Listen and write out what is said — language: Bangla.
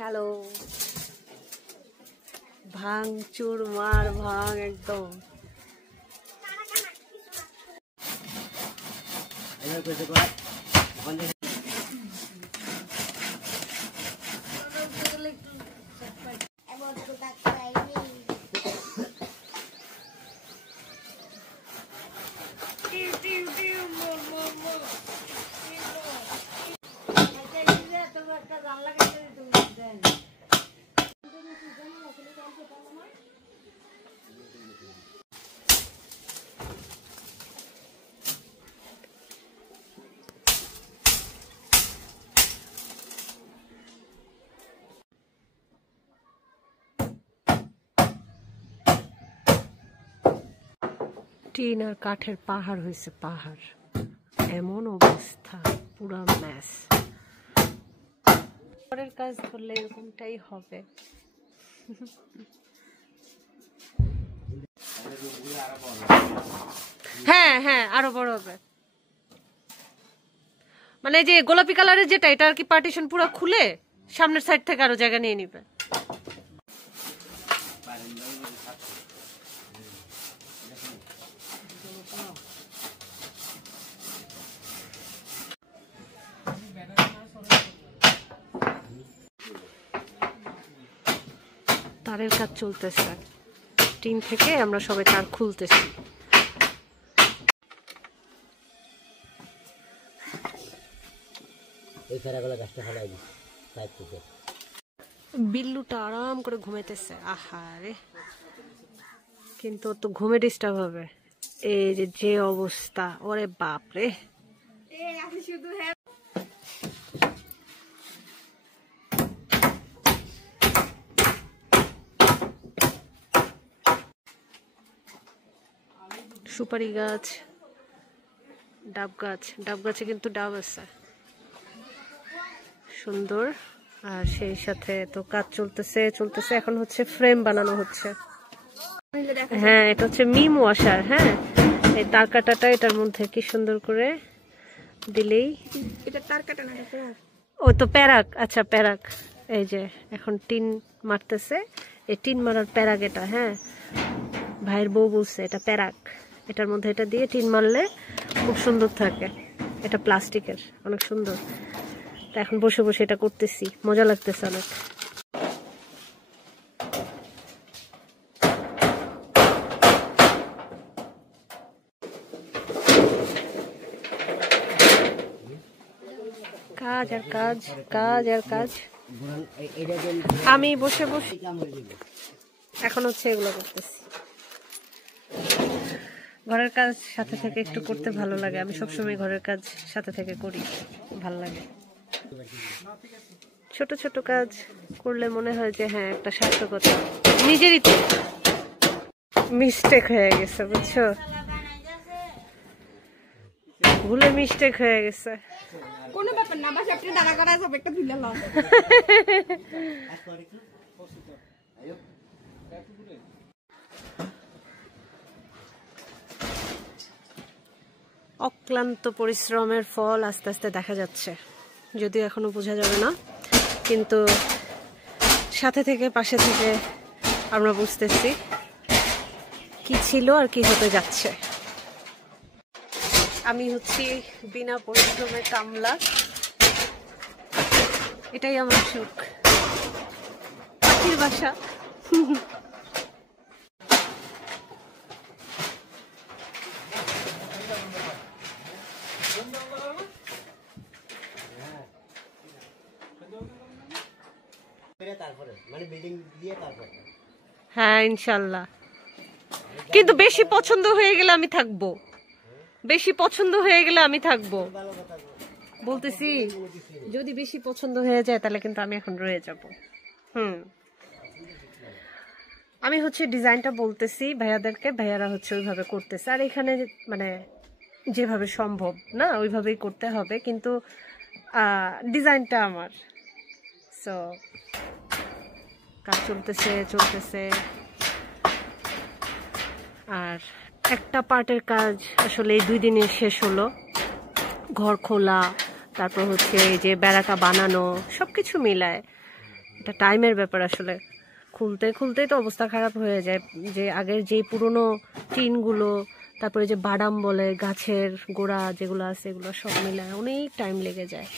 হ্যালো, ভাঙ চুর মার ভাঙ একদম। টিন আর কাঠের পাহাড় হয়েছে, পাহাড় এমন অবস্থা, পুরা ম্যাস। পরের কাজ করলে এরকমটাই হবে। হ্যাঁ হ্যাঁ, আরো বড় হবে। মানে যে গোলাপি কালারের যেটা, এটা আর কি পার্টিশন পুরো খুলে সামনের সাইড থেকে আরো জায়গা নিয়ে নিবে। তারের কাজ চলতেছে, টিন থেকে আমরা সবাই তার খুলতেছি। বিল্লুটা আরাম করে ঘুমাইতেছে, আহারে, কিন্তু তো ঘুমে ডিস্টার্ব হবে। এই যে অবস্থা, ওরে বাপ রে। সুপারি গাছ, ডাব গাছ, ডাব গাছে কিন্তু ডাব আছে সুন্দর। আর সেই সাথে তো কাজ চলতেছে। এখন হচ্ছে ফ্রেম বানানো হচ্ছে। হ্যাঁ, এটা হচ্ছে মিম ওয়াশার। হ্যাঁ, এই তার কাটাটা এটার মধ্যে কি সুন্দর করে দিলেই, এটা তার কাটা না, ও তো প্যারাক। আচ্ছা, প্যারাক। এই যে এখন টিন মারতেছে, এই টিন মারার প্যারাক এটা। হ্যাঁ, ভাইয়ের বউ বলছে এটা প্যারাক, এটার মধ্যে এটা দিয়ে টিন মারলে খুব সুন্দর থাকে। এটা প্লাস্টিকের, অনেক সুন্দর। তা এখন বসে বসে এটা করতেছি, মজা লাগতেছে অনেক। কাজ আর কাজ, কাজ আর কাজ। আমি বসে বসে এখন হচ্ছে এগুলো করতেছি। ঘরের কাজ সাথে থেকে একটু করতে ভালো লাগে। আমি সবসময় ঘরের কাজ সাথে থেকে করি, ভালো লাগে। ছোট ছোট কাজ করলে মনে হয় যে হ্যাঁ, একটা সার্থকতা। নিজেরই তো মিস্টেক হয়ে গেছে, বুঝছো, ভুলে মিস্টেক হয়ে গেছে। কোনো ব্যাপার না, বাস আপনি দাঁড়া করা যাবে, একটা দিলে লও। অক্লান্ত পরিশ্রমের ফল আস্তে আস্তে দেখা যাচ্ছে, যদিও এখনো বোঝা যাবে না, কিন্তু সাথে থেকে পাশে থেকে আমরা বুঝতেছি কি ছিল আর কি হতে যাচ্ছে। আমি হচ্ছি বিনা পরিশ্রমের কামলা, এটাই আমার সুখ। পাখির বাসা। হ্যাঁ, ইনশাল্লাহ। কিন্তু বেশি পছন্দ হয়ে গেলে আমি থাকবো, বেশি পছন্দ হয়ে গেলে আমি থাকবো বলতেছি। যদি বেশি পছন্দ হয়ে যায় তাহলে কিন্তু আমি এখন রয়ে যাব। আমি হচ্ছে ডিজাইনটা বলতেছি ভাইয়াদেরকে, ভাইয়ারা হচ্ছে ওইভাবে করতেছে। আর এখানে মানে যেভাবে সম্ভব না ওইভাবেই করতে হবে, কিন্তু ডিজাইনটা আমার। সো কাজ চলতেছে। আর একটা পার্টের কাজ আসলে এই 2 দিনে শেষ হলো। ঘর খোলা, তারপর হচ্ছে এই যে বেড়াটা বানানো, সবকিছু মিলায় এটা টাইমের ব্যাপার আসলে। খুলতে খুলতেই তো অবস্থা খারাপ হয়ে যায়। যে আগের যে পুরনো টিনগুলো, তারপরে যে বাদাম বলে গাছের গোড়া যেগুলো আছে, এগুলো সব মিলায় অনেক টাইম লেগে যায়।